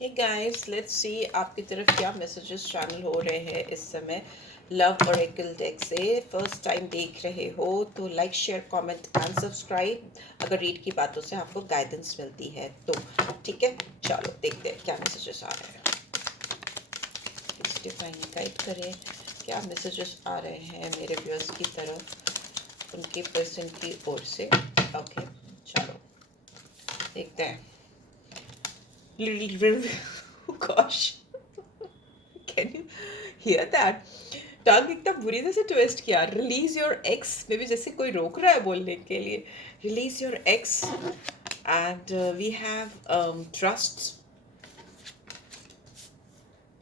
Hey guys, let's see आपकी तरफ क्या मैसेजेस चैनल हो रहे हैं इस समय लव ओरेकल डेक से। फर्स्ट टाइम देख रहे हो तो like, share, comment and subscribe अगर रीड की बातों से आपको गाइडेंस मिलती है तो। ठीक है, चलो देखते हैं क्या मैसेजेस आ रहे हैं। प्लीज डिफाइन गाइड करें क्या मैसेजेस आ रहे हैं मेरे व्यूअर्स की तरफ उनके पर्सन की ओर से। ओके, चलो देखते हैं। Gosh, can you hear that? Tongue इतना बुरी तरह से ट्विस्ट किया। Release your ex, maybe जैसे कोई रोक रहा है बोलने के लिए। Release your ex and we have trust,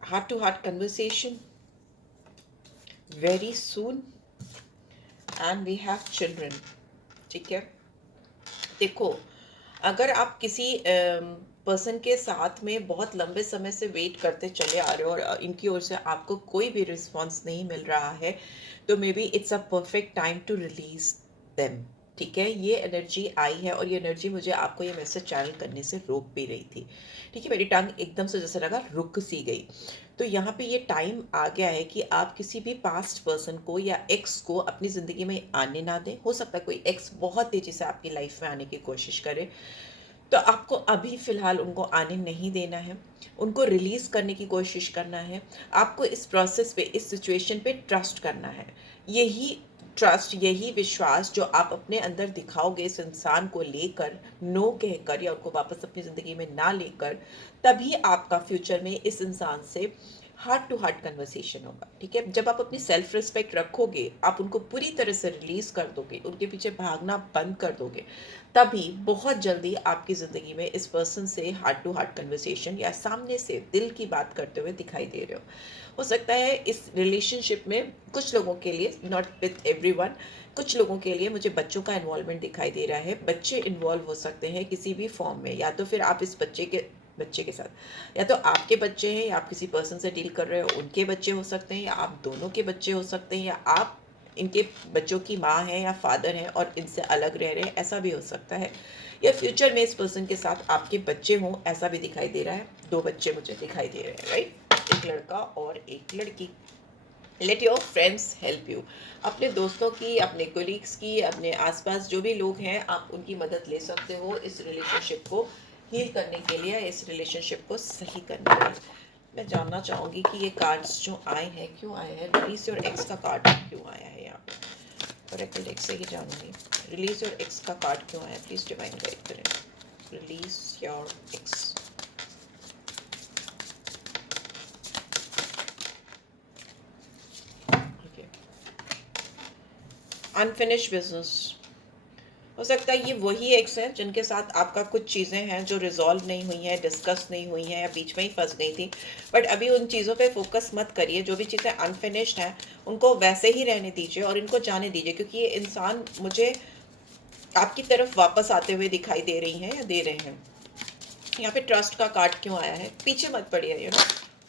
heart to heart conversation very soon and we have children. ठीक है, देखो, अगर आप किसी पर्सन के साथ में बहुत लंबे समय से वेट करते चले आ रहे हो और इनकी ओर से आपको कोई भी रिस्पांस नहीं मिल रहा है, तो maybe it's a perfect time to release them. ठीक है, ये एनर्जी आई है और ये एनर्जी मुझे आपको ये मैसेज चैनल करने से रोक भी रही थी। ठीक है, मेरी टंग एकदम से जैसे लगा रुक सी गई। तो यहाँ पे ये टाइम आ गया है कि आप किसी भी पास्ट पर्सन को या एक्स को अपनी ज़िंदगी में आने ना दें। हो सकता है कोई एक्स बहुत तेज़ी से आपकी लाइफ में आने की कोशिश करे, तो आपको अभी फ़िलहाल उनको आने नहीं देना है, उनको रिलीज़ करने की कोशिश करना है। आपको इस प्रोसेस पे, इस सिचुएशन पे ट्रस्ट करना है। यही ट्रस्ट, यही विश्वास जो आप अपने अंदर दिखाओगे इस इंसान को लेकर, नो कहकर या उनको वापस अपनी ज़िंदगी में ना लेकर, तभी आपका फ्यूचर में इस इंसान से हार्ट टू हार्ट कन्वर्सेशन होगा। ठीक है, जब आप अपनी सेल्फ रिस्पेक्ट रखोगे, आप उनको पूरी तरह से रिलीज़ कर दोगे, उनके पीछे भागना बंद कर दोगे, तभी बहुत जल्दी आपकी ज़िंदगी में इस पर्सन से हार्ट टू हार्ट कन्वर्सेशन या सामने से दिल की बात करते हुए दिखाई दे रहे हो सकता है इस रिलेशनशिप में कुछ लोगों के लिए, नॉट विथ एवरीवन, कुछ लोगों के लिए मुझे बच्चों का इन्वॉल्वमेंट दिखाई दे रहा है। बच्चे इन्वॉल्व हो सकते हैं किसी भी फॉर्म में, या तो फिर आप इस बच्चे के साथ, या तो आपके बच्चे हैं या आप किसी पर्सन से डील कर रहे हो उनके बच्चे हो सकते हैं, या आप दोनों के बच्चे हो सकते हैं, या आप इनके बच्चों की माँ है या फादर हैं और इनसे अलग रह रहे हैं, ऐसा भी हो सकता है। या फ्यूचर में इस पर्सन के साथ आपके बच्चे हों, ऐसा भी दिखाई दे रहा है। 2 बच्चे मुझे दिखाई दे रहे हैं, राइट? एक लड़का और एक लड़की। Let your friends help you. अपने दोस्तों की, अपने कोलीग्स की, अपने आसपास जो भी लोग हैं, आप उनकी मदद ले सकते हो इस रिलेशनशिप को हील करने के लिए, इस रिलेशनशिप को सही करने के लिए। मैं जानना चाहूँगी कि ये कार्ड्स जो आए हैं क्यों आए हैं। रिलीज योर एक्स का कार्ड क्यों आया है यहाँ पे? ओरेकल डेक से ही जानूंगी रिलीज योर एक्स का कार्ड क्यों आया। प्लीज डिवाइन गाइड करें। Release your x. Unfinished business. हो सकता है ये वही एक्स है जिनके साथ आपका कुछ चीज़ें हैं जो रिजॉल्व नहीं हुई हैं, डिस्कस नहीं हुई हैं, या बीच में ही फंस गई थी। बट अभी उन चीज़ों पे फोकस मत करिए। जो भी चीज़ें अनफिनिश्ड हैं उनको वैसे ही रहने दीजिए और इनको जाने दीजिए, क्योंकि ये इंसान मुझे आपकी तरफ वापस आते हुए दिखाई दे रही हैं या दे रहे हैं। यहाँ पे ट्रस्ट का कार्ड क्यों आया है? पीछे मत पड़िए,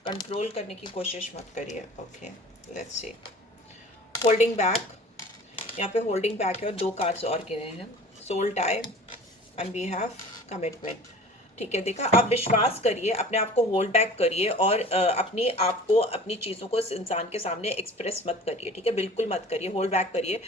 कंट्रोल करने की कोशिश मत करिए। Okay, let's see. Holding back, यहाँ पे होल्डिंग बैक है और 2 कार्ड्स और गिरे हैं। Soul tie and we have commitment. ठीक है, देखा, आप विश्वास करिए, अपने आप को होल्ड बैक करिए और अपनी आप को, अपनी चीज़ों को इस इंसान के सामने एक्सप्रेस मत करिए। ठीक है, बिल्कुल मत करिए, होल्ड बैक करिए,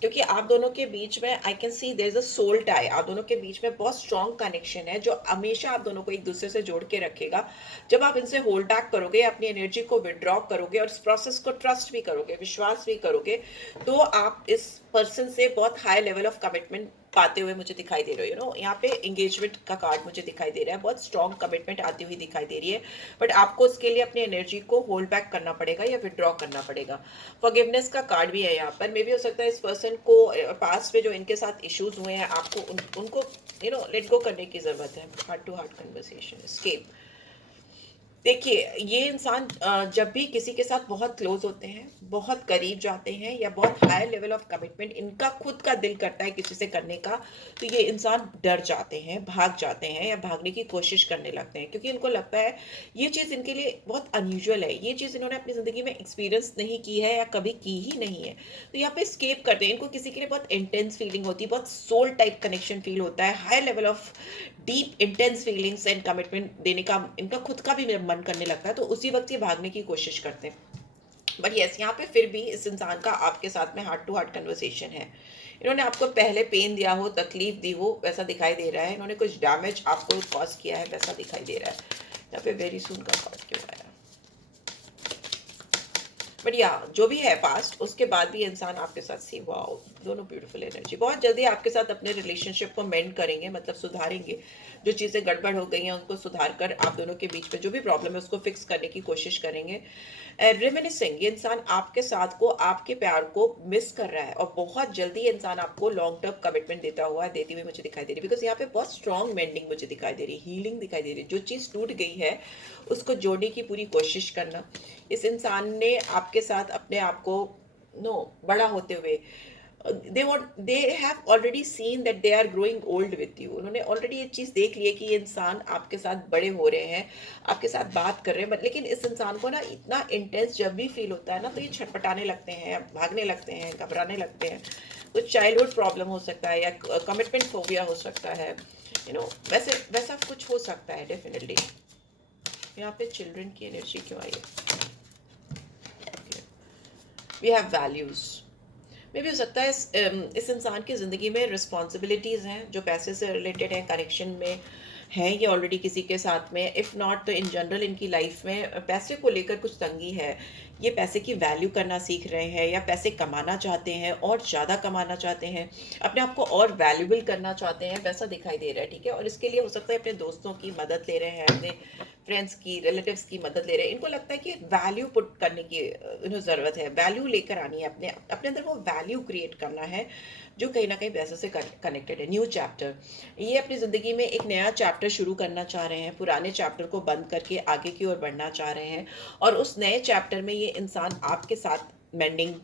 क्योंकि आप दोनों के बीच में I can see there is a soul tie. आप दोनों के बीच में बहुत स्ट्रॉन्ग कनेक्शन है जो हमेशा आप दोनों को एक दूसरे से जोड़ के रखेगा। जब आप इनसे होल्ड बैक करोगे, अपनी एनर्जी को विड्रॉ करोगे और इस प्रोसेस को ट्रस्ट भी करोगे, विश्वास भी करोगे, तो आप इस पर्सन से बहुत हाई लेवल ऑफ कमिटमेंट पाते हुए मुझे दिखाई दे रहे हो। यहाँ पे एंगेजमेंट का कार्ड मुझे दिखाई दे रहा है, बहुत स्ट्रॉन्ग कमिटमेंट आती हुई दिखाई दे रही है। बट आपको उसके लिए अपनी एनर्जी को होल्ड बैक करना पड़ेगा या विड्रॉ करना पड़ेगा। फॉरगिवनेस का कार्ड भी है यहाँ पर। मे भी हो सकता है इस पर्सन को पास्ट में जो इनके साथ इश्यूज हुए हैं, आपको उनको लेट गो करने की जरूरत है। Heart to heart conversation, escape. देखिए, ये इंसान जब भी किसी के साथ बहुत क्लोज होते हैं, बहुत करीब जाते हैं, या बहुत हाई लेवल ऑफ कमिटमेंट इनका खुद का दिल करता है किसी से करने का, तो ये इंसान डर जाते हैं, भाग जाते हैं या भागने की कोशिश करने लगते हैं, क्योंकि इनको लगता है ये चीज़ इनके लिए बहुत अनयूजुअल है। ये चीज़ इन्होंने अपनी ज़िंदगी में एक्सपीरियंस नहीं की है या कभी की ही नहीं है। तो यहाँ पे स्केप करते हैं। इनको किसी के लिए बहुत इंटेंस फीलिंग होती है, बहुत सोल टाइप कनेक्शन फील होता है, high level of deep intense feelings and commitment देने का इनका खुद का भी मन करने लगता है, तो उसी वक्त ये भागने की कोशिश करते हैं। बट यस, यहाँ पे फिर भी इस इंसान का आपके साथ में हार्ट टू हार्ट कन्वर्सेशन है। इन्होंने आपको पहले पेन दिया हो, तकलीफ दी हो, वैसा दिखाई दे रहा है। इन्होंने कुछ डैमेज आपको कॉज किया है, वैसा दिखाई दे रहा है। यहाँ पे वेरी सून का कार्ड क्यों आया? बट या जो भी है पास्ट, उसके बाद भी इंसान आपके साथ सी, वाओ, दोनों ब्यूटीफुल एनर्जी। बहुत जल्दी आपके साथ अपने रिलेशनशिप को मेंड करेंगे, मतलब सुधारेंगे। जो चीज़ें गड़बड़ हो गई हैं उनको सुधार कर आप दोनों के बीच में जो भी प्रॉब्लम है उसको फिक्स करने की कोशिश करेंगे। रिमिनिसिंग, ये इंसान आपके साथ को, आपके प्यार को मिस कर रहा है, और बहुत जल्दी ये इंसान आपको लॉन्ग टर्म कमिटमेंट देता हुआ देती हुई मुझे दिखाई दे रही है। बिकॉज यहाँ पे बहुत स्ट्रॉन्ग मेंडिंग मुझे दिखाई दे रही है, हीलिंग दिखाई दे रही है। जो चीज़ टूट गई है उसको जोड़ने की पूरी कोशिश करना। इस इंसान ने आपके साथ अपने आप को बड़ा होते हुए, they have already seen that they are growing old with you. उन्होंने ऑलरेडी ये चीज़ देख ली है कि ये इंसान आपके साथ बड़े हो रहे हैं, आपके साथ बात कर रहे हैं। बट लेकिन इस इंसान को ना इतना इंटेंस जब भी फील होता है ना, तो ये छटपटाने लगते हैं, भागने लगते हैं, घबराने लगते हैं। कुछ चाइल्डहुड प्रॉब्लम हो सकता है, या कमिटमेंट फोबिया हो सकता है, वैसे वैसा कुछ हो सकता है डेफिनेटली। यहाँ पे चिल्ड्रन की एनर्जी क्यों आई है? We have values. मे भी हो सकता है इस इंसान की ज़िंदगी में रिस्पॉन्सिबिलिटीज़ हैं जो पैसे से रिलेटेड हैं, कनेक्शन में हैं ये ऑलरेडी किसी के साथ में। इफ़ नॉट तो इन जनरल इनकी लाइफ में पैसे को लेकर कुछ तंगी है। ये पैसे की वैल्यू करना सीख रहे हैं, या पैसे कमाना चाहते हैं और ज़्यादा कमाना चाहते हैं, अपने आप को और वैल्यूबल करना चाहते हैं, वैसा दिखाई दे रहा है। ठीक है, और इसके लिए हो सकता है अपने दोस्तों की मदद ले रहे हैं, अपने फ्रेंड्स की, रिलेटिव्स की मदद ले रहे हैं। इनको लगता है कि वैल्यू पुट करने की इन्हें ज़रूरत है, वैल्यू लेकर आनी है, अपने अपने अंदर वो वैल्यू क्रिएट करना है जो कहीं ना कहीं पैसे से कनेक्टेड है। न्यू चैप्टर, ये अपनी ज़िंदगी में एक नया चैप्टर शुरू करना चाह रहे हैं, पुराने चैप्टर को बंद करके आगे की ओर बढ़ना चाह रहे हैं। और उस नए चैप्टर में ये इंसान आपके साथ मेंडिंग,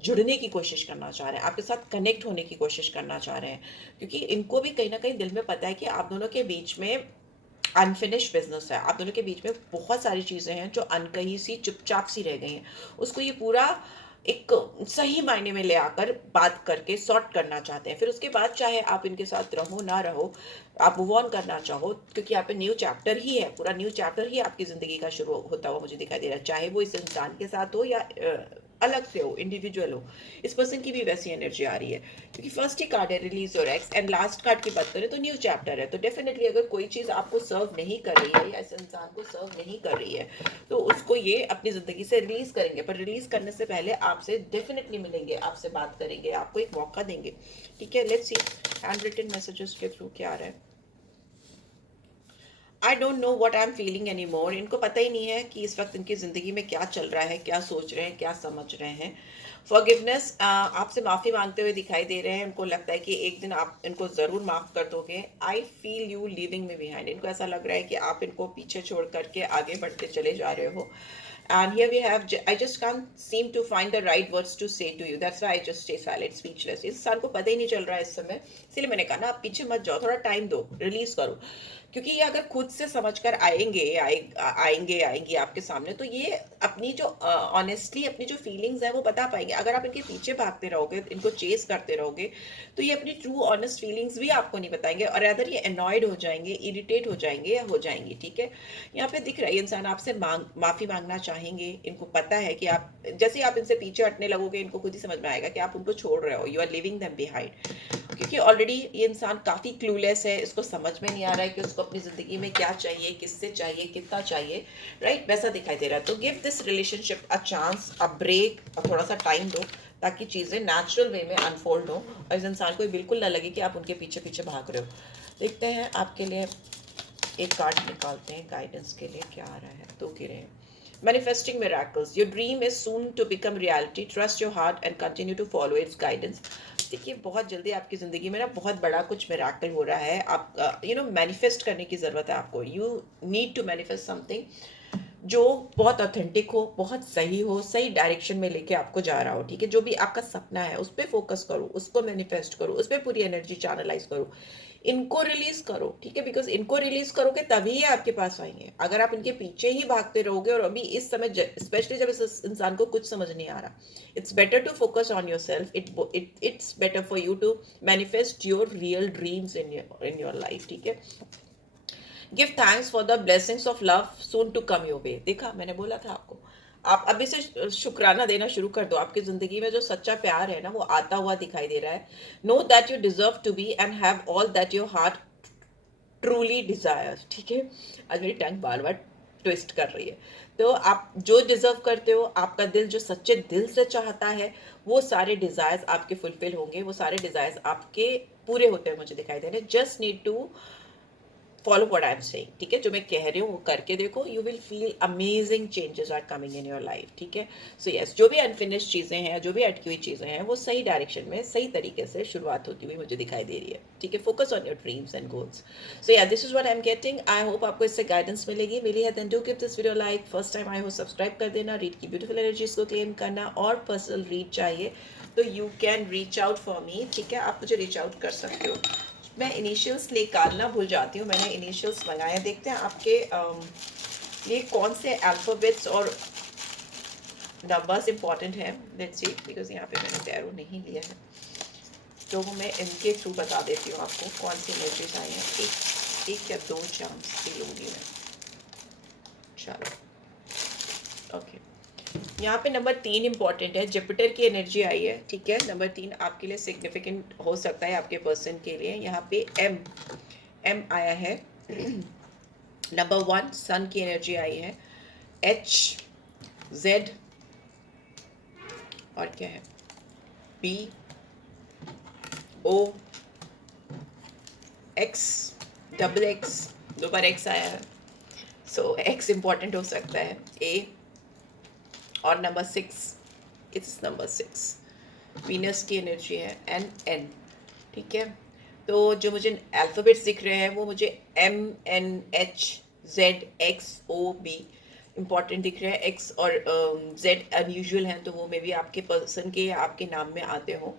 जुड़ने की कोशिश करना चाह रहे हैं, आपके साथ कनेक्ट होने की कोशिश करना चाह रहे हैं। क्योंकि इनको भी कहीं ना कहीं दिल में पता है कि आप दोनों के बीच में अनफिनिश बिजनेस है, आप दोनों के बीच में बहुत सारी चीज़ें हैं जो अनकही सी, चुपचाप सी रह गई हैं। उसको ये पूरा एक सही मायने में ले आकर बात करके सॉर्ट करना चाहते हैं। फिर उसके बाद चाहे आप इनके साथ रहो ना रहो, आप मूव ऑन करना चाहो, क्योंकि यहाँ पे न्यू चैप्टर ही है, पूरा न्यू चैप्टर ही आपकी ज़िंदगी का शुरू होता हुआ मुझे दिखाई दे रहा है। चाहे वो इस इंसान के साथ हो या अलग से हो, इंडिविजुअल हो। इस पर्सन की भी वैसी एनर्जी आ रही है, क्योंकि फर्स्ट ही कार्ड है release your ex, and last card की बात करें तो न्यू चैप्टर है। तो डेफिनेटली अगर कोई चीज़ आपको सर्व नहीं कर रही है, या इस इंसान को सर्व नहीं कर रही है, तो उसको ये अपनी ज़िंदगी से रिलीज करेंगे। पर रिलीज करने से पहले आपसे डेफिनेटली मिलेंगे, आपसे बात करेंगे, आपको एक मौका देंगे। ठीक है, let's see hand written messages के थ्रू क्या आ रहा है। I don't know what I am feeling any more. इनको पता ही नहीं है कि इस वक्त इनकी ज़िंदगी में क्या चल रहा है, क्या सोच रहे हैं, क्या समझ रहे हैं। फॉरगिवनेस, आपसे माफ़ी मांगते हुए दिखाई दे रहे हैं। इनको लगता है कि एक दिन आप इनको ज़रूर माफ़ कर दोगे। I feel you leaving me behind. इनको ऐसा लग रहा है कि आप इनको पीछे छोड़ करके आगे बढ़ते चले जा रहे हो। And here we have, I just can't seem to find the right words to say to you. That's why I just stay silent, speechless. इस इंसान को पता ही नहीं चल रहा है इस समय, इसलिए मैंने कहा ना, आप पीछे मत जाओ, थोड़ा टाइम दो, रिलीज करो। क्योंकि ये अगर खुद से समझ कर आएंगे आपके सामने, तो ये अपनी जो ऑनेस्टली अपनी जो फीलिंग्स है वो बता पाएंगे। अगर आप इनके पीछे भागते रहोगे, इनको चेस करते रहोगे, तो ये अपनी ट्रू ऑनेस्ट फीलिंग्स भी आपको नहीं बताएंगे, और अदर ये अनॉयड हो जाएंगे, इरिटेट हो जाएंगे या हो जाएंगे। ठीक है, यहाँ पे दिख रहा है ये इंसान आपसे माफ़ी मांगना चाहेंगे। इनको पता है कि आप जैसे ही आप इनसे पीछे हटने लगोगे, इनको खुद ही समझ में आएगा कि आप उनको छोड़ रहे हो, you are living them behind. क्योंकि ऑलरेडी ये इंसान काफ़ी क्लूलेस है, इसको समझ में नहीं आ रहा है कि उसको अपनी ज़िंदगी में क्या चाहिए, किससे चाहिए, कितना चाहिए, राइट, वैसा दिखाई दे रहा है। तो give this relationship a chance, a break, और थोड़ा सा टाइम दो, ताकि चीज़ें नेचुरल वे में अनफोल्ड हो, और इस इंसान को बिल्कुल ना लगे कि आप उनके पीछे पीछे भाग रहे हो। देखते हैं आपके लिए, एक कार्ड निकालते हैं गाइडेंस के लिए, क्या आ रहा है। तो गिरे manifesting miracles, your dream is soon to become reality, trust your heart and continue to follow its guidance. देखिए, बहुत जल्दी आपकी ज़िंदगी में ना बहुत बड़ा कुछ मिराकल हो रहा है। आप मैनिफेस्ट करने की ज़रूरत है आपको। You need to manifest something जो बहुत ऑथेंटिक हो, बहुत सही हो, सही डायरेक्शन में लेके आपको जा रहा हो। ठीक है, जो भी आपका सपना है उस पर फोकस करो, उसको मैनिफेस्ट करो, उस पर पूरी एनर्जी चैनलाइज करो। इनको रिलीज करो, ठीक है, बिकॉज इनको रिलीज करोगे तभी ये आपके पास आएंगे। अगर आप इनके पीछे ही भागते रहोगे, और अभी इस समय स्पेशली जब इस इंसान को कुछ समझ नहीं आ रहा, it's better to focus on yourself. It's better for you to manifest your real dreams in your life, ठीक है। Give thanks for the blessings of love soon to come your way. देखा, मैंने बोला था आपको, आप अभी से शुक्राना देना शुरू कर दो। आपकी जिंदगी में जो सच्चा प्यार है ना, वो आता हुआ दिखाई दे रहा है। Know that you deserve to be and have all that your heart truly desire, ठीक है। आज मेरी टंग बार बार ट्विस्ट कर रही है। तो आप जो डिजर्व करते हो, आपका दिल जो सच्चे दिल से चाहता है, वो सारे डिजायर्स आपके फुलफिल होंगे, वो सारे डिजायर्स आपके पूरे होते हैं मुझे दिखाई दे रहे हैं। Just need to follow what I am saying, ठीक है। जो मैं कह रही हूँ वो करके देखो, you will feel amazing changes are coming in your life, ठीक है। सो यस, जो भी अनफिनिश्ड चीज़ें हैं, जो भी अटकी हुई चीज़ें हैं, वो सही डायरेक्शन में सही तरीके से शुरुआत होती हुई मुझे दिखाई दे रही है, ठीक है। Focus on your dreams and goals. So yeah this is what I am getting. I hope आपको इससे गाइडेंस मिलेगी। मिली है then do give this video like. First time आई हो सब्सक्राइब कर देना। रीड की ब्यूटीफुल एनर्जीज को क्लेम करना, और पर्सनल रीड चाहिए तो you can reach out for me, ठीक है। आप मुझे रीच आउट कर सकते हो। मैं इनिशियल्स निकालना भूल जाती हूँ, मैंने इनिशियल्स मंगाए। देखते हैं आपके ये कौन से अल्फ़ाबेट्स और नंबर्स इंपॉर्टेंट हैं। लेट्स सी, बिकॉज यहाँ पे मैंने टैरो नहीं लिया है, तो वो मैं इनके थ्रू बता देती हूँ आपको कौन सी एनर्जीज आई हैं। एक या दो चांस भी लूँगी मैं। चलो, ओके। यहाँ पे नंबर 3 इंपॉर्टेंट है। जुपिटर की एनर्जी आई है, ठीक है। नंबर 3 आपके लिए सिग्निफिकेंट हो सकता है, आपके पर्सन के लिए। यहाँ पे एम आया है। नंबर 1 सन की एनर्जी आई है। एच, जेड, और क्या है, बी, ओ, एक्स, डबल एक्स, दो बार एक्स आया है, सो एक्स इंपॉर्टेंट हो सकता है। ए, और नंबर 6, इट्स नंबर 6 वीनस की एनर्जी है। एन, ठीक है। तो जो मुझे अल्फ़ाबेट्स दिख रहे हैं, वो मुझे MNHZXOB इंपॉर्टेंट दिख रहे हैं। एक्स और जेड अनयूजुअल हैं, तो वो मे बी आपके पर्सन के या आपके नाम में आते हो,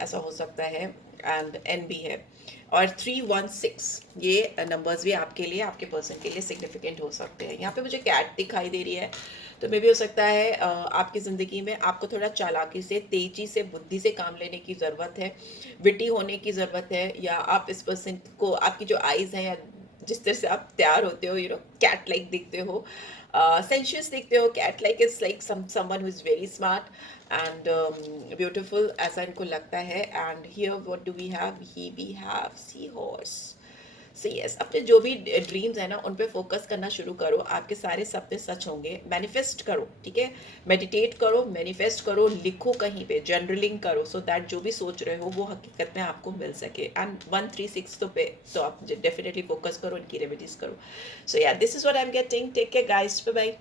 ऐसा हो सकता है। एंड एन भी है। और 316 ये नंबर्स भी आपके लिए, आपके पर्सन के लिए सिग्निफिकेंट हो सकते हैं। यहाँ पे मुझे कैट दिखाई दे रही है, तो मे भी हो सकता है आपकी ज़िंदगी में आपको थोड़ा चालाकी से, तेज़ी से, बुद्धि से काम लेने की ज़रूरत है, विटी होने की ज़रूरत है। या आप इस पर्सन को, आपकी जो आइज़ हैं, या जिस तरह से आप तैयार होते हो, कैट लाइक दिखते हो, सेंशियस दिखते हो। Cat like is like someone who is very smart and beautiful, ऐसा इनको लगता है। And here what do we have, we have sea horse. So yes, अपने जो भी ड्रीम्स है ना, उन पे फोकस करना शुरू करो, आपके सारे सपने सच होंगे। मैनिफेस्ट करो, ठीक है। मेडिटेट करो, मैनिफेस्ट करो, लिखो कहीं पे, जर्नलिंग करो, सो दैट जो भी सोच रहे हो वो हकीकत में आपको मिल सके। एंड 136 तो आप डेफिनेटली फोकस करो, इनकी रेमेडीज करो। So yeah this is what I am getting. Take care guys, bye bye.